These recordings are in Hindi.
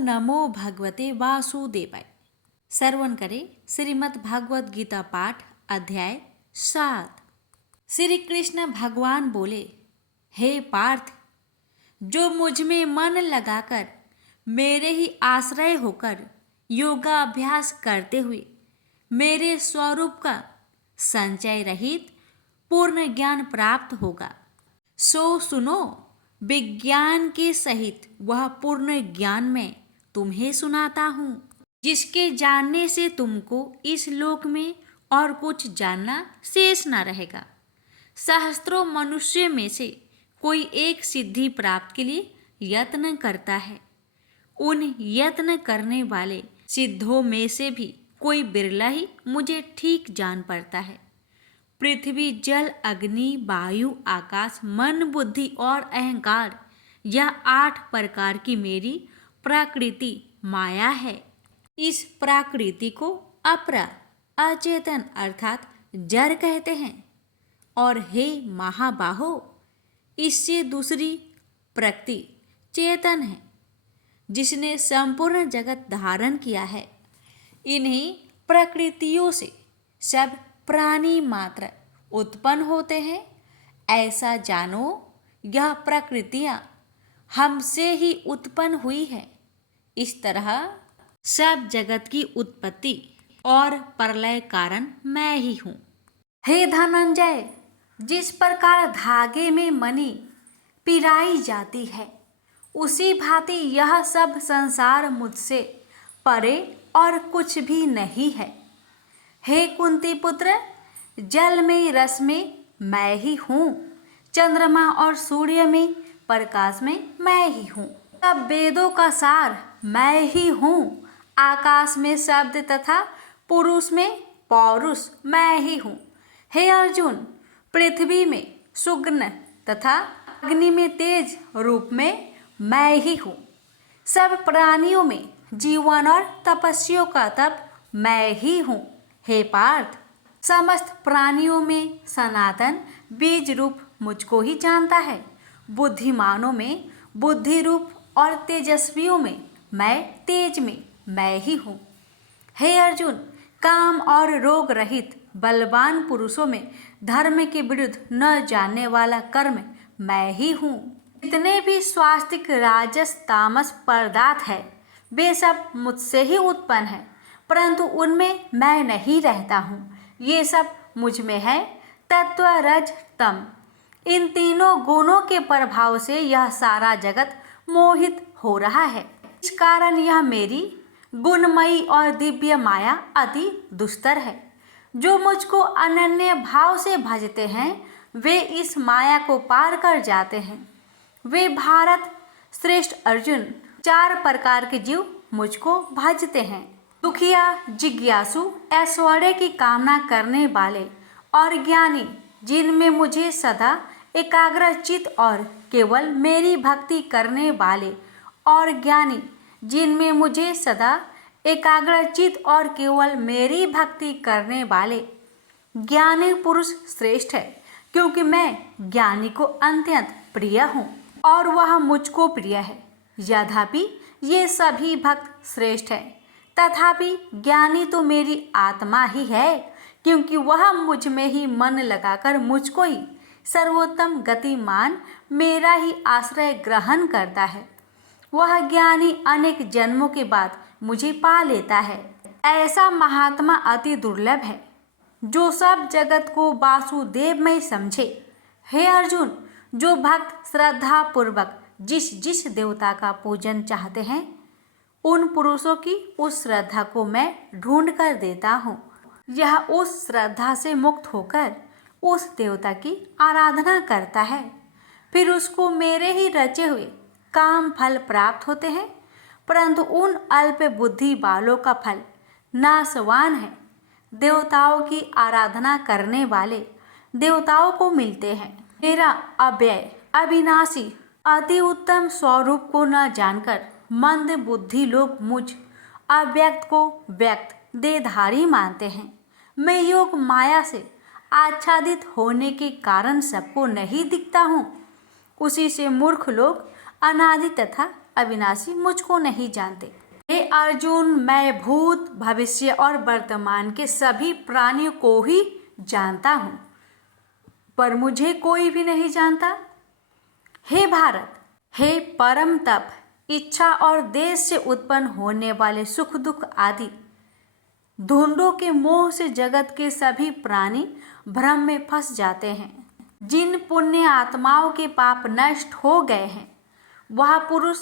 नमो भगवते वासुदेवाय। श्रवण करें श्रीमद् भागवत गीता पाठ अध्याय 7। श्री कृष्ण भगवान बोले, हे पार्थ, जो मुझ में मन लगाकर मेरे ही आश्रय होकर योगाभ्यास करते हुए मेरे स्वरूप का संचय रहित पूर्ण ज्ञान प्राप्त होगा, सो सुनो, विज्ञान के सहित वह पूर्ण ज्ञान मैं तुम्हें सुनाता हूँ, जिसके जानने से तुमको इस लोक में और कुछ जानना शेष न रहेगा। सहस्त्रों मनुष्य में से कोई एक सिद्धि प्राप्त के लिए यत्न करता है। उन यत्न करने वाले सिद्धों में से भी कोई बिरला ही मुझे ठीक जान पड़ता है। पृथ्वी, जल, अग्नि, वायु, आकाश, मन, बुद्धि और अहंकार, यह 8 प्रकार की मेरी प्रकृति माया है। इस प्रकृति को अपरा, अचेतन अर्थात जड़ कहते हैं। और हे महाबाहो, इससे दूसरी प्रकृति चेतन है, जिसने संपूर्ण जगत धारण किया है। इन्हीं प्रकृतियों से सब प्राणी मात्र उत्पन्न होते हैं। ऐसा जानो, यह प्रकृतियां हमसे ही उत्पन्न हुई है। इस तरह सब जगत की उत्पत्ति और प्रलय कारण मैं ही हूँ। हे धनंजय, जिस प्रकार धागे में मणि पिराई जाती है, उसी भांति यह सब संसार मुझसे परे और कुछ भी नहीं है। हे कुंती पुत्र, जल में रस में मैं ही हूँ, चंद्रमा और सूर्य में प्रकाश में मैं ही हूँ, सब वेदों का सार मैं ही हूँ, आकाश में शब्द तथा पुरुष में पौरुष मैं ही हूँ। हे अर्जुन, पृथ्वी में सुगन तथा अग्नि में तेज रूप में मैं ही हूँ, सब प्राणियों में जीवन और तपस्या का तप मैं ही हूँ। हे पार्थ, समस्त प्राणियों में सनातन बीज रूप मुझको ही जानता है। बुद्धिमानों में बुद्धि रूप और तेजस्वियों में मैं तेज में मैं ही हूँ। हे अर्जुन, काम और रोग रहित बलवान पुरुषों में धर्म के विरुद्ध न जानने वाला कर्म मैं ही हूँ। जितने भी स्वास्तिक राजस तामस पदार्थ है, वे सब मुझसे ही उत्पन्न है, परंतु उनमें मैं नहीं रहता हूँ। ये सब मुझ में है, तत्व रज तम। इन तीनों गुणों के प्रभाव से यह सारा जगत मोहित हो रहा है। इस कारण यह मेरी गुणमयी और दिव्य माया अति दुस्तर है। जो मुझको अनन्य भाव से भजते हैं, वे इस माया को पार कर जाते हैं। वे भारत श्रेष्ठ अर्जुन, 4 प्रकार के जीव मुझको भजते हैं। दुखिया, जिज्ञासु, ऐश्वर्य की कामना करने वाले और ज्ञानी, जिनमें मुझे सदा एकाग्रचित और केवल मेरी भक्ति करने वाले, और ज्ञानी, जिनमें मुझे सदा एकाग्रचित और केवल मेरी भक्ति करने वाले। ज्ञानी पुरुष श्रेष्ठ है, क्योंकि मैं ज्ञानी को अत्यंत प्रिय हूँ और वह मुझको प्रिय है। यद्यपि ये सभी भक्त श्रेष्ठ है, तथापि ज्ञानी तो मेरी आत्मा ही है, क्योंकि वह मुझ में ही मन लगाकर मुझको ही सर्वोत्तम गतिमान मेरा ही आश्रय ग्रहण करता है। वह ज्ञानी अनेक जन्मों के बाद मुझे पा लेता है। ऐसा महात्मा अति दुर्लभ है, जो सब जगत को वासुदेव में समझे। हे अर्जुन, जो भक्त श्रद्धा पूर्वक जिस जिस देवता का पूजन चाहते हैं, उन पुरुषों की उस श्रद्धा को मैं ढूंढ कर देता हूँ। यह उस श्रद्धा से मुक्त होकर उस देवता की आराधना करता है, फिर उसको मेरे ही रचे हुए काम फल प्राप्त होते हैं। परंतु उन अल्प बुद्धि वालों का फल नाशवान है। देवताओं की आराधना करने वाले देवताओं को मिलते हैं। मेरा अव्यय, अविनाशी, अति उत्तम स्वरूप को न जानकर मंद बुद्धि लोग मुझ अव्यक्त को व्यक्त देहधारी मानते हैं। मैं योग माया से आच्छादित होने के कारण सबको नहीं दिखता हूँ। उसी से मूर्ख लोग अनादि तथा अविनाशी मुझको नहीं जानते। हे अर्जुन, मैं भूत, भविष्य और वर्तमान के सभी प्राणियों को ही जानता हूँ, पर मुझे कोई भी नहीं जानता। हे भारत, हे परम तप, इच्छा और देश से उत्पन्न होने वाले सुख दुख आदि धुंडों के मोह से जगत के सभी प्राणी भ्रम में फंस जाते हैं। जिन पुण्य आत्माओं के पाप नष्ट हो गए हैं, वह पुरुष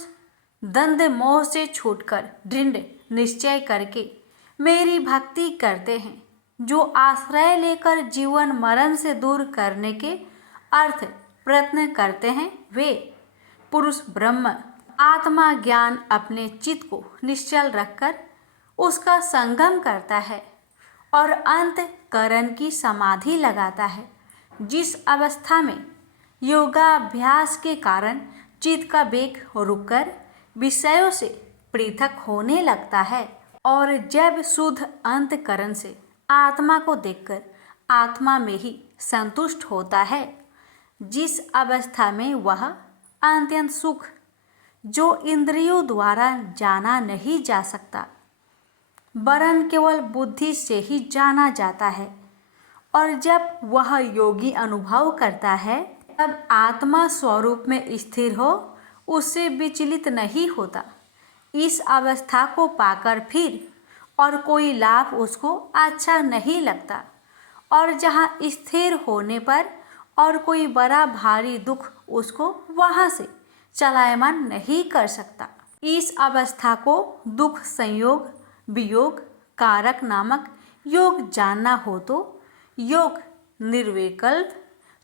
द्वंद मोह से छूटकर दृढ़ निश्चय करके मेरी भक्ति करते हैं। जो आश्रय लेकर जीवन मरण से दूर करने के अर्थ प्रयत्न करते हैं, वे पुरुष ब्रह्म आत्मा ज्ञान अपने चित्त को निश्चल रखकर उसका संगम करता है और अंतःकरण की समाधि लगाता है, जिस अवस्था में योगाभ्यास के कारण चित्त का वेग रुककर विषयों से पृथक होने लगता है और जब शुद्ध अंतःकरण से आत्मा को देखकर आत्मा में ही संतुष्ट होता है, जिस अवस्था में वह अत्यंत सुख जो इंद्रियों द्वारा जाना नहीं जा सकता वरन केवल बुद्धि से ही जाना जाता है, और जब वह योगी अनुभव करता है तब आत्मा स्वरूप में स्थिर हो उससे विचलित नहीं होता। इस अवस्था को पाकर फिर और कोई लाभ उसको अच्छा नहीं लगता, और जहाँ स्थिर होने पर और कोई बड़ा भारी दुख उसको वहाँ से चलायमान नहीं कर सकता। इस अवस्था को दुख संयोग वियोग कारक नामक योग जानना हो तो योग निर्विकल्प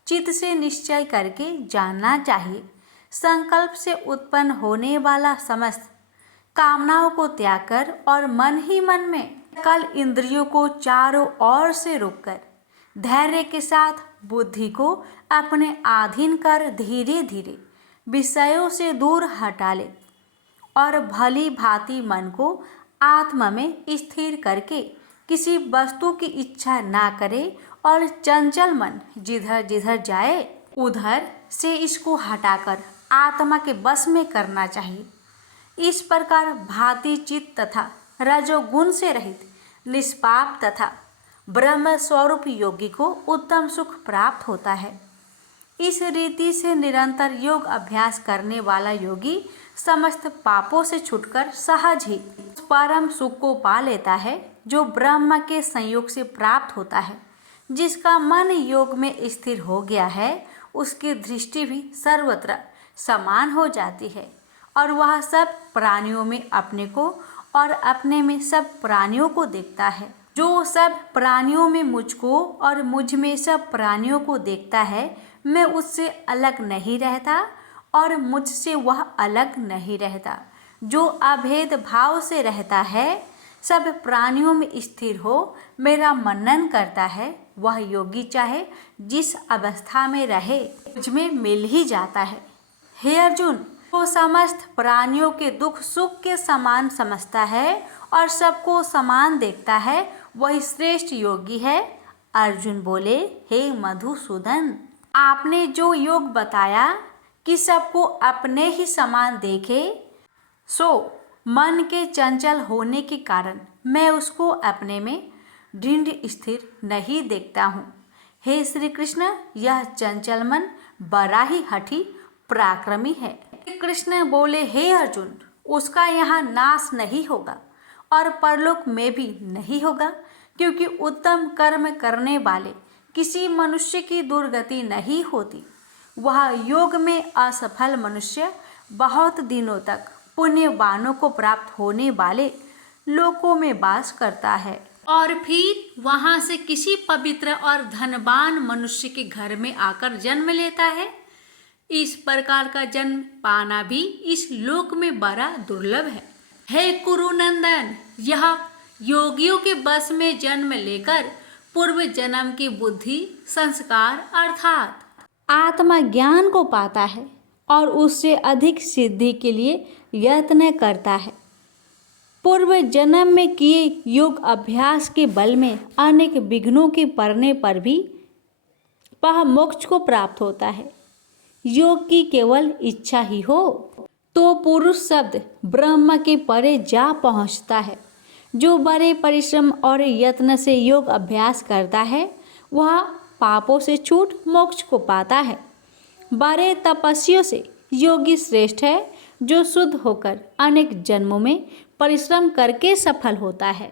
चित्त से निश्चय करके जानना चाहिए। संकल्प से उत्पन्न होने वाला समस्त कामनाओं को त्याग कर और मन ही मन में कल इंद्रियों को चारों ओर से रोककर धैर्य के साथ बुद्धि को अपने अधीन कर धीरे धीरे विषयों से दूर हटा ले और भली भांति मन को आत्मा में स्थिर करके किसी वस्तु की इच्छा ना करे और चंचल मन जिधर जिधर जाए उधर से इसको हटाकर आत्मा के बस में करना चाहिए। इस प्रकार भांति चित्त तथा रजोगुण से रहित निष्पाप तथा ब्रह्म स्वरूप योगी को उत्तम सुख प्राप्त होता है। इस रीति से निरंतर योग अभ्यास करने वाला योगी समस्त पापों से छूटकर सहज ही परम सुख को पा लेता है, जो ब्रह्म के संयोग से प्राप्त होता है। जिसका मन योग में स्थिर हो गया है, उसकी दृष्टि भी सर्वत्र समान हो जाती है और वह सब प्राणियों में अपने को और अपने में सब प्राणियों को देखता है। जो सब प्राणियों में मुझको और मुझ में सब प्राणियों को देखता है, मैं उससे अलग नहीं रहता और मुझसे वह अलग नहीं रहता। जो अभेद भाव से रहता है, सब प्राणियों में स्थिर हो मेरा मनन करता है, वह योगी चाहे जिस अवस्था में रहे मुझ में मिल ही जाता है। हे अर्जुन, वो समस्त प्राणियों के दुख सुख के समान समझता है और सबको समान देखता है, वही श्रेष्ठ योगी है। अर्जुन बोले, हे मधुसूदन, आपने जो योग बताया कि सबको अपने ही समान देखे, सो मन के चंचल होने के कारण मैं उसको अपने में दृढ़ स्थिर नहीं देखता हूँ। हे श्री कृष्ण, यह चंचल मन बड़ा ही हठी पराक्रमी है। कृष्ण बोले, हे अर्जुन, उसका यहाँ नाश नहीं होगा और परलोक में भी नहीं होगा, क्योंकि उत्तम कर्म करने वाले किसी मनुष्य की दुर्गति नहीं होती। वह योग में असफल मनुष्य बहुत दिनों तक पुण्यवानों को प्राप्त होने वाले लोकों में वास करता है और फिर वहां से किसी पवित्र और धनवान मनुष्य के घर में आकर जन्म लेता है। इस प्रकार का जन्म पाना भी इस लोक में बड़ा दुर्लभ है। हे कुरुनंदन, यह योगियों के बस में जन्म लेकर पूर्व जन्म की बुद्धि संस्कार अर्थात आत्मा ज्ञान को पाता है और उससे अधिक सिद्धि के लिए यत्न करता है। पूर्व जन्म में किए योग अभ्यास के बल में अनेक विघ्नों के पड़ने पर भी वह मोक्ष को प्राप्त होता है। योग की केवल इच्छा ही हो तो पुरुष शब्द ब्रह्म के परे जा पहुंचता है। जो बड़े परिश्रम और यत्न से योग अभ्यास करता है वह पापों से छूट मोक्ष को पाता है। बड़े तपस्वियों से योगी श्रेष्ठ है जो शुद्ध होकर अनेक जन्मों में परिश्रम करके सफल होता है।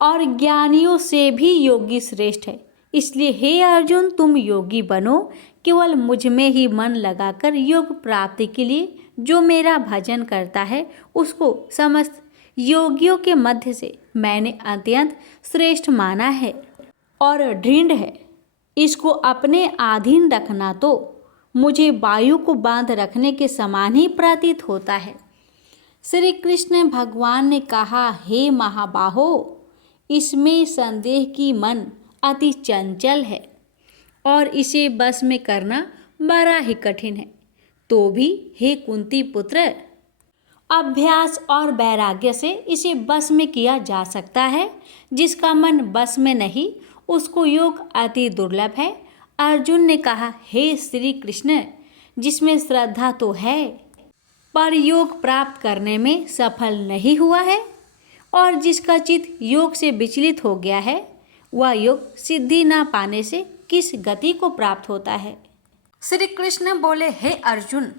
और ज्ञानियों से भी योगी श्रेष्ठ है। इसलिए हे अर्जुन, तुम योगी बनो। केवल मुझ में ही मन लगाकर योग प्राप्ति के लिए जो मेरा भजन करता है उसको समस्त योगियों के मध्य से मैंने अत्यंत श्रेष्ठ माना है और दृढ़ है। इसको अपने अधीन रखना तो मुझे वायु को बांध रखने के समान ही प्रतीत होता है। श्री कृष्ण भगवान ने कहा, हे महाबाहो, इसमें संदेह की मन अति चंचल है और इसे बस में करना बड़ा ही कठिन है। तो भी हे कुंती पुत्र, अभ्यास और वैराग्य से इसे बस में किया जा सकता है। जिसका मन बस में नहीं उसको योग अति दुर्लभ है। अर्जुन ने कहा, हे श्री कृष्ण, जिसमें श्रद्धा तो है पर योग प्राप्त करने में सफल नहीं हुआ है और जिसका चित्त योग से विचलित हो गया है वह योग सिद्धि ना पाने से किस गति को प्राप्त होता है। श्री कृष्ण बोले, हे अर्जुन,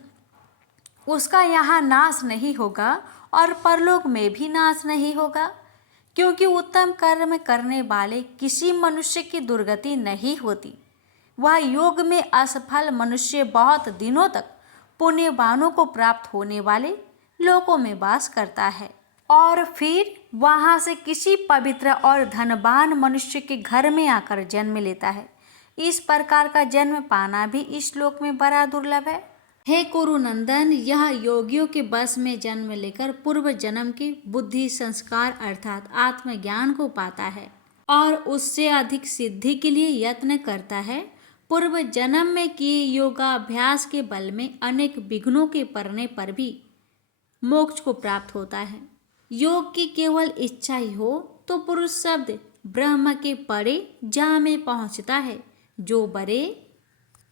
उसका यहाँ नाश नहीं होगा और परलोक में भी नाश नहीं होगा, क्योंकि उत्तम कर्म करने वाले किसी मनुष्य की दुर्गति नहीं होती। वह योग में असफल मनुष्य बहुत दिनों तक पुण्यवानों को प्राप्त होने वाले लोकों में वास करता है और फिर वहाँ से किसी पवित्र और धनवान मनुष्य के घर में आकर जन्म लेता है। इस प्रकार का जन्म पाना भी इस लोक में बड़ा दुर्लभ है। हे कुरुनंदन, यह योगियों के बस में जन्म लेकर पूर्व जन्म के बुद्धि संस्कार अर्थात आत्मज्ञान को पाता है और उससे अधिक सिद्धि के लिए यत्न करता है। पूर्व जन्म में किए योगाभ्यास के बल में अनेक विघ्नों के पड़ने पर भी मोक्ष को प्राप्त होता है। योग की केवल इच्छा ही हो तो पुरुष शब्द ब्रह्म के परे जा में पहुंचता है। जो बड़े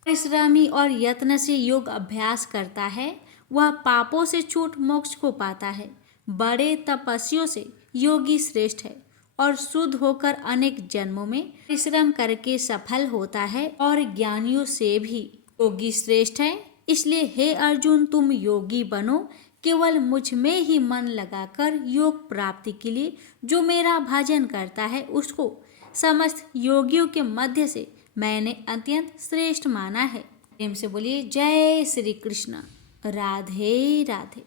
परिश्रमी और यत्न से योग अभ्यास करता है वह पापों से छूट मोक्ष को पाता है। बड़े तपस्वियों से योगी श्रेष्ठ है और शुद्ध होकर अनेक जन्मों में परिश्रम करके सफल होता है और ज्ञानियों से भी योगी श्रेष्ठ है। इसलिए हे अर्जुन, तुम योगी बनो। केवल मुझ में ही मन लगाकर योग प्राप्ति के लिए जो मेरा भजन करता है उसको समस्त योगियों के मध्य से मैंने अत्यंत श्रेष्ठ माना है। प्रेम से बोलिए जय श्री कृष्ण। राधे राधे।